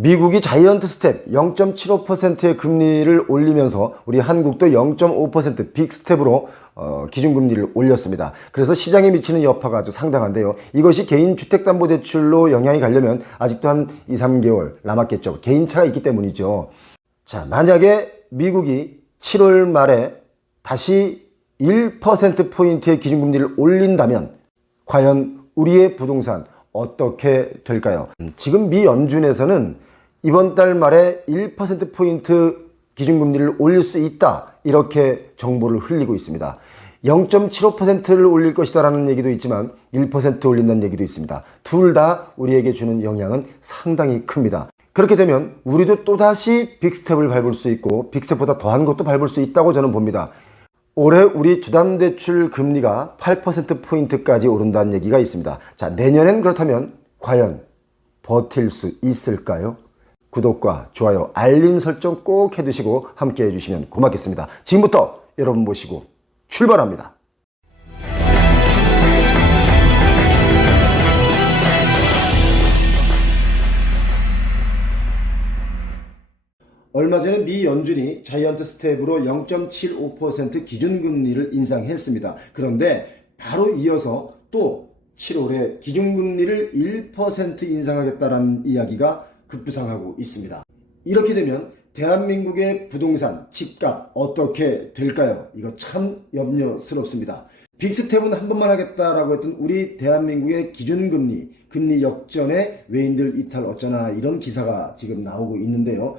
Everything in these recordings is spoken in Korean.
미국이 자이언트 스텝 0.75%의 금리를 올리면서 우리 한국도 0.5% 빅스텝으로 기준금리를 올렸습니다. 그래서 시장에 미치는 여파가 아주 상당한데요. 이것이 개인 주택담보대출로 영향이 가려면 아직도 한 2, 3개월 남았겠죠. 개인차가 있기 때문이죠. 자, 만약에 미국이 7월 말에 다시 1%포인트의 기준금리를 올린다면 과연 우리의 부동산 어떻게 될까요? 지금 미 연준에서는 이번 달 말에 1%포인트 기준금리를 올릴 수 있다, 이렇게 정보를 흘리고 있습니다. 0.75%를 올릴 것이다 라는 얘기도 있지만 1% 올린다는 얘기도 있습니다. 둘 다 우리에게 주는 영향은 상당히 큽니다. 그렇게 되면 우리도 또다시 빅스텝을 밟을 수 있고 빅스텝보다 더한 것도 밟을 수 있다고 저는 봅니다. 올해 우리 주담대출 금리가 8%포인트까지 오른다는 얘기가 있습니다. 자, 내년엔 그렇다면 과연 버틸 수 있을까요? 구독과 좋아요, 알림 설정 꼭 해두시고 함께 해주시면 고맙겠습니다. 지금부터 여러분 모시고 출발합니다. 얼마 전에 미 연준이 자이언트 스텝으로 0.75% 기준금리를 인상했습니다. 그런데 바로 이어서 또 7월에 기준금리를 1% 인상하겠다는 이야기가 급부상하고 있습니다. 이렇게 되면 대한민국의 부동산, 집값 어떻게 될까요? 이거 참 염려스럽습니다. 빅스텝은 한 번만 하겠다라고 했던 우리 대한민국의 기준금리, 금리 역전에 외인들 이탈 어쩌나 이런 기사가 지금 나오고 있는데요.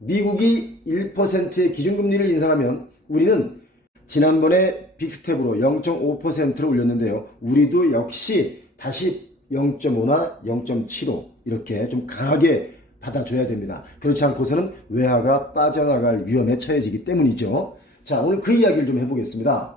미국이 1%의 기준금리를 인상하면 우리는 지난번에 빅스텝으로 0.5%를 올렸는데요. 우리도 역시 다시 0.5나 0.75 이렇게 좀 강하게 받아줘야 됩니다. 그렇지 않고서는 외화가 빠져나갈 위험에 처해지기 때문이죠. 자, 오늘 그 이야기를 좀 해보겠습니다.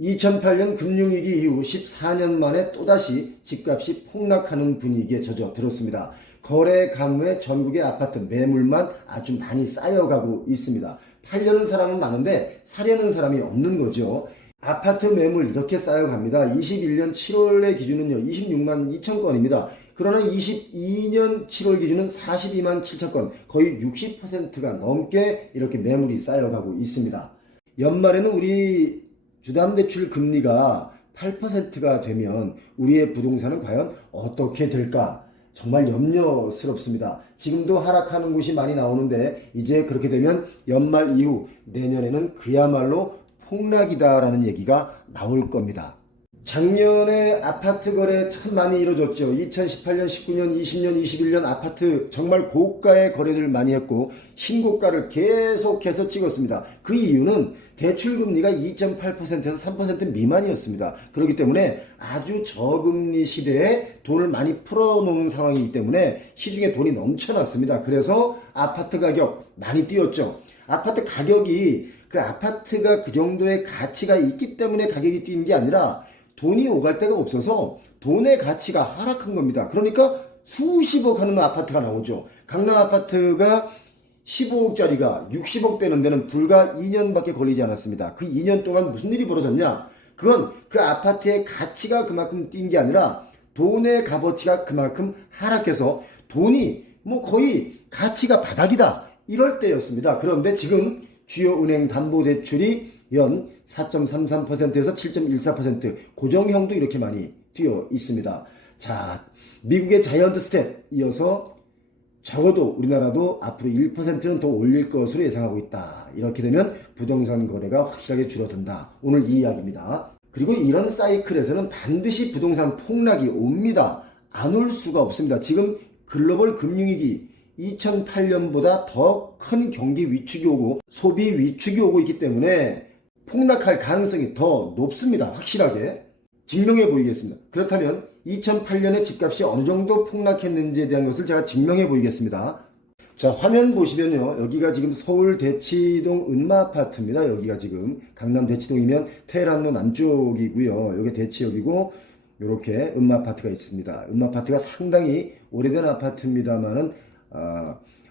2008년 금융위기 이후 14년 만에 또다시 집값이 폭락하는 분위기에 젖어들었습니다. 거래 가무에 전국의 아파트 매물만 아주 많이 쌓여가고 있습니다. 팔려는 사람은 많은데 사려는 사람이 없는 거죠. 아파트 매물 이렇게 쌓여갑니다. 21년 7월의 기준은요 26만 2천 건입니다. 그러나 22년 7월 기준은 42만 7천 건, 거의 60%가 넘게 이렇게 매물이 쌓여가고 있습니다. 연말에는 우리 주담대출 금리가 8%가 되면 우리의 부동산은 과연 어떻게 될까? 정말 염려스럽습니다. 지금도 하락하는 곳이 많이 나오는데 이제 그렇게 되면 연말 이후 내년에는 그야말로 폭락이다라는 얘기가 나올 겁니다. 작년에 아파트 거래 참 많이 이루어졌죠. 2018년, 19년, 20년, 21년 아파트 정말 고가의 거래들 많이 했고 신고가를 계속해서 찍었습니다. 그 이유는 대출금리가 2.8%에서 3% 미만이었습니다. 그렇기 때문에 아주 저금리 시대에 돈을 많이 풀어놓는 상황이기 때문에 시중에 돈이 넘쳐났습니다. 그래서 아파트 가격 많이 뛰었죠. 아파트 가격이 그 아파트가 그 정도의 가치가 있기 때문에 가격이 뛴 게 아니라 돈이 오갈 데가 없어서 돈의 가치가 하락한 겁니다. 그러니까 수십억 하는 아파트가 나오죠. 강남 아파트가 15억짜리가 60억 되는 데는 불과 2년밖에 걸리지 않았습니다. 그 2년 동안 무슨 일이 벌어졌냐? 그건 그 아파트의 가치가 그만큼 뛴 게 아니라 돈의 값어치가 그만큼 하락해서 돈이 뭐 거의 가치가 바닥이다, 이럴 때였습니다. 그런데 지금 주요 은행 담보대출이 연 4.33%에서 7.14%, 고정형도 이렇게 많이 뛰어 있습니다. 자, 미국의 자이언트 스텝 이어서 적어도 우리나라도 앞으로 1%는 더 올릴 것으로 예상하고 있다. 이렇게 되면 부동산 거래가 확실하게 줄어든다. 오늘 이 이야기입니다. 그리고 이런 사이클에서는 반드시 부동산 폭락이 옵니다. 안 올 수가 없습니다. 지금 글로벌 금융위기 2008년보다 더 큰 경기 위축이 오고 소비 위축이 오고 있기 때문에 폭락할 가능성이 더 높습니다. 확실하게 증명해 보이겠습니다. 그렇다면 2008년에 집값이 어느 정도 폭락했는지에 대한 것을 제가 증명해 보이겠습니다. 자, 화면 보시면요, 여기가 지금 서울 대치동 은마아파트입니다. 여기가 지금 강남 대치동이면 테헤란로 남쪽이고요. 여기 대치역이고 이렇게 은마아파트가 있습니다. 은마아파트가 상당히 오래된 아파트입니다만은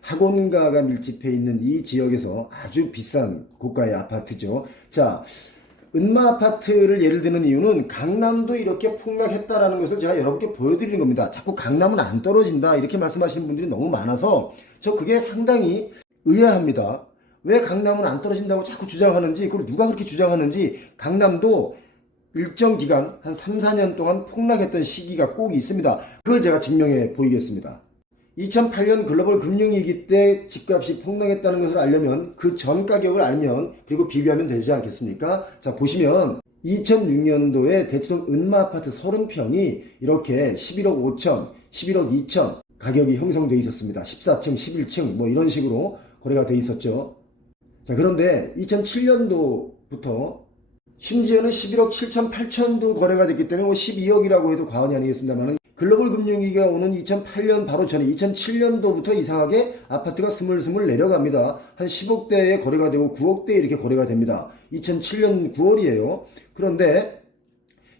학원가가 밀집해 있는 이 지역에서 아주 비싼 고가의 아파트죠. 자, 은마 아파트를 예를 드는 이유는 강남도 이렇게 폭락했다라는 것을 제가 여러분께 보여드리는 겁니다. 자꾸 강남은 안 떨어진다 이렇게 말씀하시는 분들이 너무 많아서 저 그게 상당히 의아합니다. 왜 강남은 안 떨어진다고 자꾸 주장하는지, 그리고 누가 그렇게 주장하는지. 강남도 일정 기간 한 3, 4년 동안 폭락했던 시기가 꼭 있습니다. 그걸 제가 증명해 보이겠습니다. 2008년 글로벌 금융위기 때 집값이 폭락했다는 것을 알려면 그 전 가격을 알면, 그리고 비교하면 되지 않겠습니까? 자, 보시면 2006년도에 대치동 은마 아파트 30평이 이렇게 11억 5천, 11억 2천 가격이 형성되어 있었습니다. 14층, 11층 뭐 이런 식으로 거래가 되어 있었죠. 자, 그런데 2007년도부터 심지어는 11억 7천, 8천도 거래가 됐기 때문에 뭐 12억이라고 해도 과언이 아니겠습니다만, 글로벌 금융위기가 오는 2008년 바로 전에 2007년도부터 이상하게 아파트가 스물스물 내려갑니다. 한 10억대에 거래가 되고 9억대 이렇게 거래가 됩니다. 2007년 9월이에요. 그런데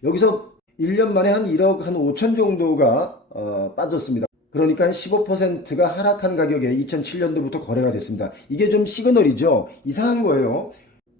여기서 1년 만에 한 1억 한 5천 정도가 빠졌습니다. 그러니까 15%가 하락한 가격에 2007년도부터 거래가 됐습니다. 이게 좀 시그널이죠. 이상한 거예요.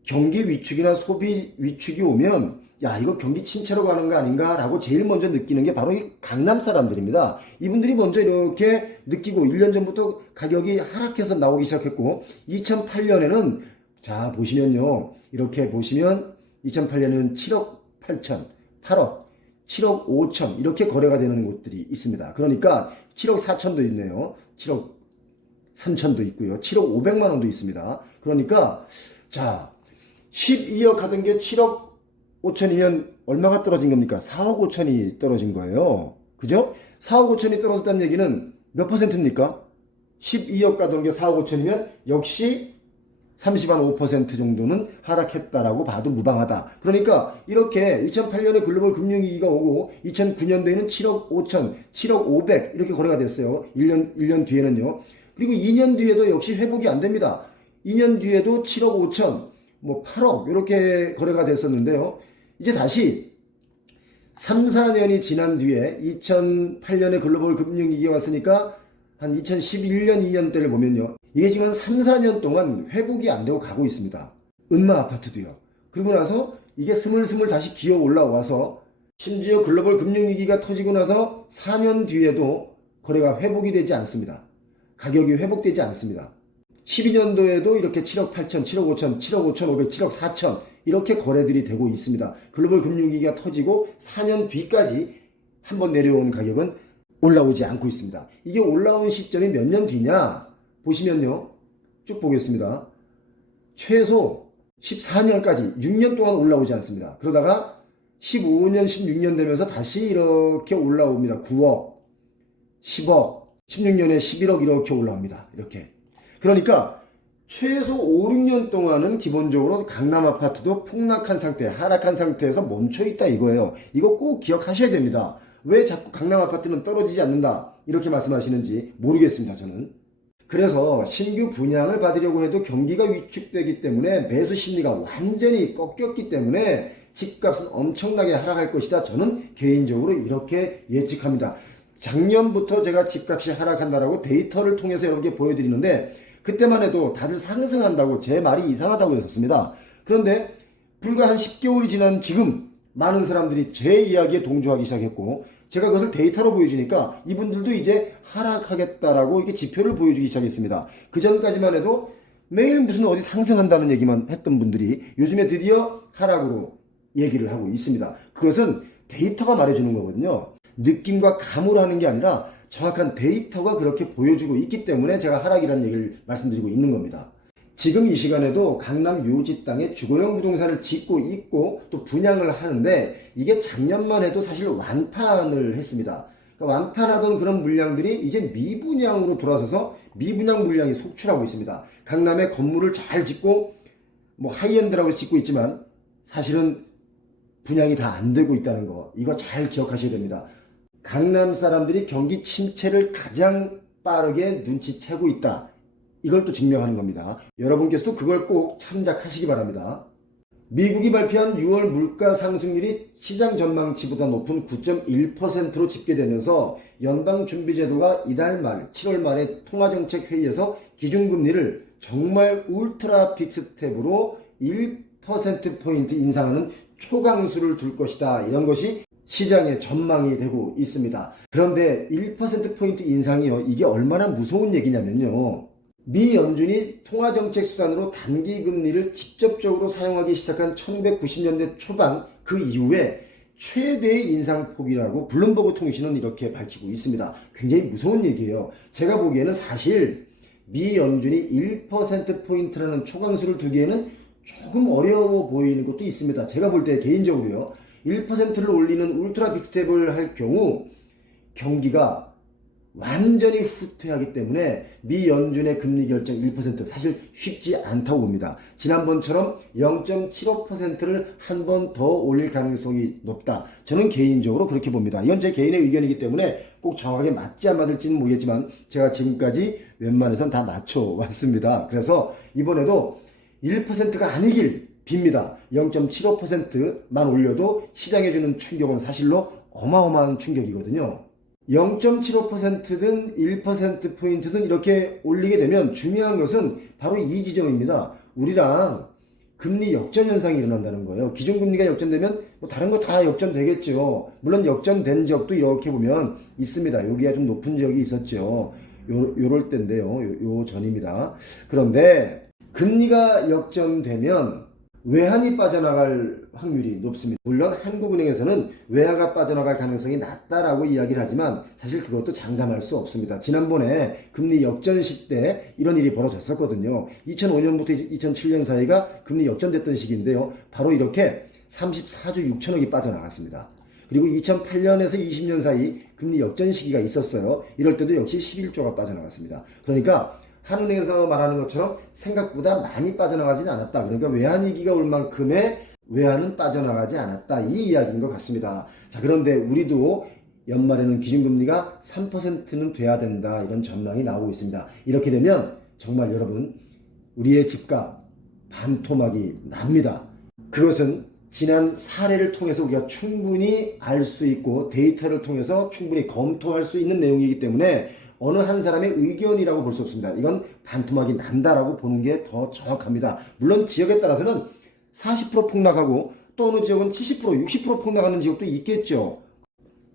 경기 위축이나 소비 위축이 오면 야, 이거 경기 침체로 가는 거 아닌가 라고 제일 먼저 느끼는 게 바로 이 강남 사람들입니다. 이분들이 먼저 이렇게 느끼고 1년 전부터 가격이 하락해서 나오기 시작했고, 2008년에는 자 보시면요, 이렇게 보시면 2008년에는 7억 8천, 8억, 7억 5천 이렇게 거래가 되는 곳들이 있습니다. 그러니까 7억 4천도 있네요. 7억 3천도 있고요. 7억 5백만 원도 있습니다. 그러니까 자 12억 하던 게 7억 5천이면 얼마가 떨어진 겁니까? 4억 5천이 떨어진 거예요. 그죠? 4억 5천이 떨어졌다는 얘기는 몇 퍼센트입니까? 12억 가던 게 4억 5천이면 역시 30한 5% 정도는 하락했다라고 봐도 무방하다. 그러니까 이렇게 2008년에 글로벌 금융위기가 오고 2009년도에는 7억 5천, 7억 500 이렇게 거래가 됐어요. 1년 뒤에는요. 그리고 2년 뒤에도 역시 회복이 안 됩니다. 2년 뒤에도 7억 5천, 뭐 8억 이렇게 거래가 됐었는데요. 이제 다시 3, 4년이 지난 뒤에 2008년에 글로벌 금융위기가 왔으니까 한 2011년, 2년 때를 보면요. 이게 지금 3, 4년 동안 회복이 안 되고 가고 있습니다. 은마 아파트도요. 그리고 나서 이게 스물스물 다시 기어 올라와서 심지어 글로벌 금융위기가 터지고 나서 4년 뒤에도 거래가 회복이 되지 않습니다. 가격이 회복되지 않습니다. 12년도에도 이렇게 7억 8천, 7억 5천, 7억 5천 5백, 7억 4천 이렇게 거래들이 되고 있습니다. 글로벌 금융위기가 터지고 4년 뒤까지 한번 내려온 가격은 올라오지 않고 있습니다. 이게 올라온 시점이 몇 년 뒤냐 보시면요. 쭉 보겠습니다. 최소 14년까지 6년 동안 올라오지 않습니다. 그러다가 15년, 16년 되면서 다시 이렇게 올라옵니다. 9억, 10억, 16년에 11억 이렇게 올라옵니다. 이렇게. 그러니까 최소 5, 6년 동안은 기본적으로 강남 아파트도 폭락한 상태, 하락한 상태에서 멈춰있다 이거예요. 이거 꼭 기억하셔야 됩니다. 왜 자꾸 강남 아파트는 떨어지지 않는다 이렇게 말씀하시는지 모르겠습니다. 저는. 그래서 신규 분양을 받으려고 해도 경기가 위축되기 때문에 매수 심리가 완전히 꺾였기 때문에 집값은 엄청나게 하락할 것이다. 저는 개인적으로 이렇게 예측합니다. 작년부터 제가 집값이 하락한다라고 데이터를 통해서 여러분께 보여드리는데 그때만 해도 다들 상승한다고 제 말이 이상하다고 했었습니다. 그런데 불과 한 10개월이 지난 지금 많은 사람들이 제 이야기에 동조하기 시작했고 제가 그것을 데이터로 보여주니까 이분들도 이제 하락하겠다라고 이렇게 지표를 보여주기 시작했습니다. 그 전까지만 해도 매일 무슨 어디 상승한다는 얘기만 했던 분들이 요즘에 드디어 하락으로 얘기를 하고 있습니다. 그것은 데이터가 말해주는 거거든요. 느낌과 감으로 하는 게 아니라 정확한 데이터가 그렇게 보여주고 있기 때문에 제가 하락이라는 얘기를 말씀드리고 있는 겁니다. 지금 이 시간에도 강남 요지 땅에 주거용 부동산을 짓고 있고 또 분양을 하는데 이게 작년만 해도 사실 완판을 했습니다. 그러니까 완판하던 그런 물량들이 이제 미분양으로 돌아서서 미분양 물량이 속출하고 있습니다. 강남에 건물을 잘 짓고 뭐 하이엔드라고 짓고 있지만 사실은 분양이 다 안 되고 있다는 거 이거 잘 기억하셔야 됩니다. 강남 사람들이 경기 침체를 가장 빠르게 눈치채고 있다. 이걸 또 증명하는 겁니다. 여러분께서도 그걸 꼭 참작하시기 바랍니다. 미국이 발표한 6월 물가 상승률이 시장 전망치보다 높은 9.1%로 집계되면서 연방준비제도가 이달 말 7월 말에 통화정책회의에서 기준금리를 정말 울트라 빅스텝으로 1%포인트 인상하는 초강수를 둘 것이다. 이런 것이 시장의 전망이 되고 있습니다. 그런데 1%포인트 인상이요. 이게 얼마나 무서운 얘기냐면요. 미 연준이 통화정책 수단으로 단기금리를 직접적으로 사용하기 시작한 1990년대 초반 그 이후에 최대의 인상폭이라고 블룸버그 통신은 이렇게 밝히고 있습니다. 굉장히 무서운 얘기예요. 제가 보기에는 사실 미 연준이 1%포인트라는 초강수를 두기에는 조금 어려워 보이는 것도 있습니다. 제가 볼 때 개인적으로요. 1%를 올리는 울트라 빅스텝을 할 경우 경기가 완전히 후퇴하기 때문에 미 연준의 금리 결정 1% 사실 쉽지 않다고 봅니다. 지난번처럼 0.75%를 한 번 더 올릴 가능성이 높다. 저는 개인적으로 그렇게 봅니다. 이건 제 개인의 의견이기 때문에 꼭 정확하게 맞지 안 맞을지는 모르겠지만 제가 지금까지 웬만해선 다 맞춰왔습니다. 그래서 이번에도 1%가 아니길 빕니다. 0.75%만 올려도 시장에 주는 충격은 사실로 어마어마한 충격이거든요. 0.75%든 1%포인트든 이렇게 올리게 되면 중요한 것은 바로 이 지점입니다. 우리랑 금리 역전 현상이 일어난다는 거예요. 기준금리가 역전되면 뭐 다른 거 다 역전되겠죠. 물론 역전된 적도 이렇게 보면 있습니다. 여기가 좀 높은 지역이 있었죠. 요럴 때인데요. 요 전입니다. 그런데 금리가 역전되면 외환이 빠져나갈 확률이 높습니다. 물론 한국은행에서는 외화가 빠져나갈 가능성이 낮다라고 이야기를 하지만 사실 그것도 장담할 수 없습니다. 지난번에 금리 역전식 때 이런 일이 벌어졌었거든요. 2005년부터 2007년 사이가 금리 역전됐던 시기인데요. 바로 이렇게 34조 6천억이 빠져나갔습니다. 그리고 2008년에서 20년 사이 금리 역전 시기가 있었어요. 이럴 때도 역시 11조가 빠져나갔습니다. 그러니까 한은행에서 말하는 것처럼 생각보다 많이 빠져나가지는 않았다. 그러니까 외환위기가 올 만큼의 외환은 빠져나가지 않았다. 이 이야기인 것 같습니다. 자, 그런데 우리도 연말에는 기준금리가 3%는 돼야 된다. 이런 전망이 나오고 있습니다. 이렇게 되면 정말 여러분 우리의 집값 반토막이 납니다. 그것은 지난 사례를 통해서 우리가 충분히 알 수 있고 데이터를 통해서 충분히 검토할 수 있는 내용이기 때문에 어느 한 사람의 의견이라고 볼 수 없습니다. 이건 반토막이 난다라고 보는 게 더 정확합니다. 물론 지역에 따라서는 40% 폭락하고 또 어느 지역은 70%, 60% 폭락하는 지역도 있겠죠.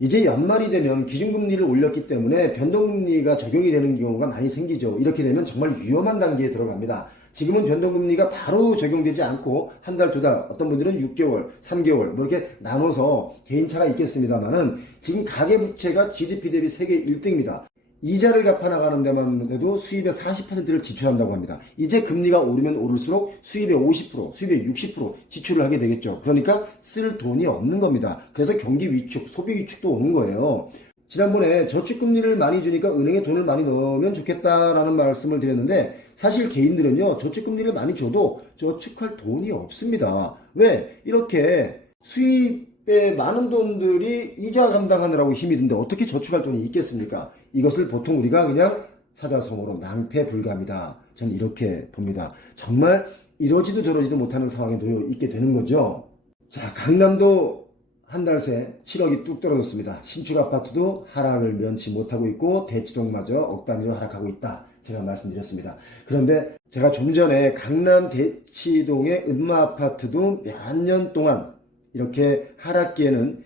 이제 연말이 되면 기준금리를 올렸기 때문에 변동금리가 적용이 되는 경우가 많이 생기죠. 이렇게 되면 정말 위험한 단계에 들어갑니다. 지금은 변동금리가 바로 적용되지 않고 한 달, 두 달, 어떤 분들은 6개월, 3개월 뭐 이렇게 나눠서 개인차가 있겠습니다만은 지금 가계부채가 GDP 대비 세계 1등입니다. 이자를 갚아나가는 데만 해도 수입의 40%를 지출한다고 합니다. 이제 금리가 오르면 오를수록 수입의 50%, 수입의 60% 지출을 하게 되겠죠. 그러니까 쓸 돈이 없는 겁니다. 그래서 경기 위축, 소비 위축도 오는 거예요. 지난번에 저축금리를 많이 주니까 은행에 돈을 많이 넣으면 좋겠다라는 말씀을 드렸는데 사실 개인들은요 저축금리를 많이 줘도 저축할 돈이 없습니다. 왜? 이렇게 수입에 많은 돈들이 이자 감당하느라고 힘이 드는데 어떻게 저축할 돈이 있겠습니까? 이것을 보통 우리가 그냥 사자성어로 낭패불가합니다. 저는 이렇게 봅니다. 정말 이러지도 저러지도 못하는 상황에 놓여 있게 되는 거죠. 자, 강남도 한 달 새 7억이 뚝 떨어졌습니다. 신축 아파트도 하락을 면치 못하고 있고 대치동마저 억 단위로 하락하고 있다. 제가 말씀드렸습니다. 그런데 제가 좀 전에 강남 대치동의 음마 아파트도 몇 년 동안 이렇게 하락기에는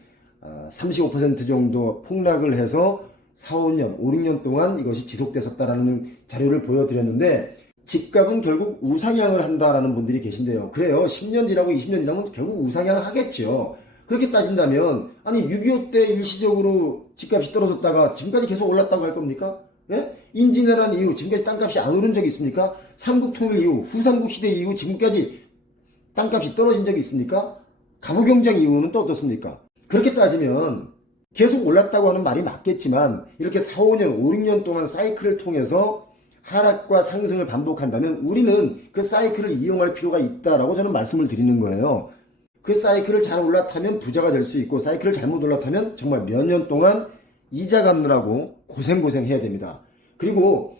35% 정도 폭락을 해서 4, 5년, 5, 6년 동안 이것이 지속됐었다라는 자료를 보여드렸는데 집값은 결국 우상향을 한다라는 분들이 계신데요. 그래요. 10년 지나고 20년 지나면 결국 우상향을 하겠죠. 그렇게 따진다면 아니 6.25 때 일시적으로 집값이 떨어졌다가 지금까지 계속 올랐다고 할 겁니까? 예? 임진왜란 이후 지금까지 땅값이 안 오른 적이 있습니까? 삼국통일 이후 후삼국 시대 이후 지금까지 땅값이 떨어진 적이 있습니까? 갑오경쟁 이후는 또 어떻습니까? 그렇게 따지면 계속 올랐다고 하는 말이 맞겠지만 이렇게 4, 5년, 5, 6년 동안 사이클을 통해서 하락과 상승을 반복한다면 우리는 그 사이클을 이용할 필요가 있다라고 저는 말씀을 드리는 거예요. 그 사이클을 잘 올라타면 부자가 될 수 있고 사이클을 잘못 올라타면 정말 몇 년 동안 이자 갚느라고 고생해야 됩니다. 그리고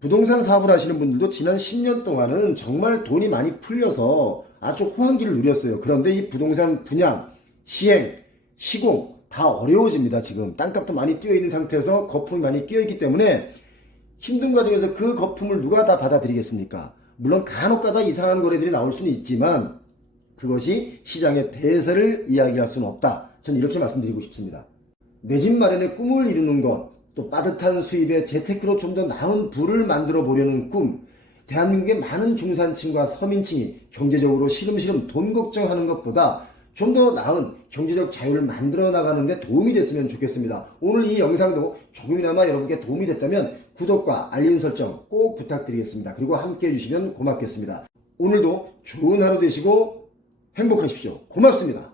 부동산 사업을 하시는 분들도 지난 10년 동안은 정말 돈이 많이 풀려서 아주 호황기를 누렸어요. 그런데 이 부동산 분양, 시행, 시공 다 어려워집니다. 지금 땅값도 많이 뛰어있는 상태에서 거품이 많이 끼어있기 때문에 힘든 과정에서 그 거품을 누가 다 받아들이겠습니까? 물론 간혹가다 이상한 거래들이 나올 수는 있지만 그것이 시장의 대세를 이야기할 수는 없다. 전 이렇게 말씀드리고 싶습니다. 내 집 마련의 꿈을 이루는 것, 또 빠듯한 수입에 재테크로 좀 더 나은 부를 만들어 보려는 꿈, 대한민국의 많은 중산층과 서민층이 경제적으로 시름시름 돈 걱정하는 것보다 좀 더 나은 경제적 자유를 만들어 나가는 데 도움이 됐으면 좋겠습니다. 오늘 이 영상도 조금이나마 여러분께 도움이 됐다면 구독과 알림 설정 꼭 부탁드리겠습니다. 그리고 함께 해주시면 고맙겠습니다. 오늘도 좋은 하루 되시고 행복하십시오. 고맙습니다.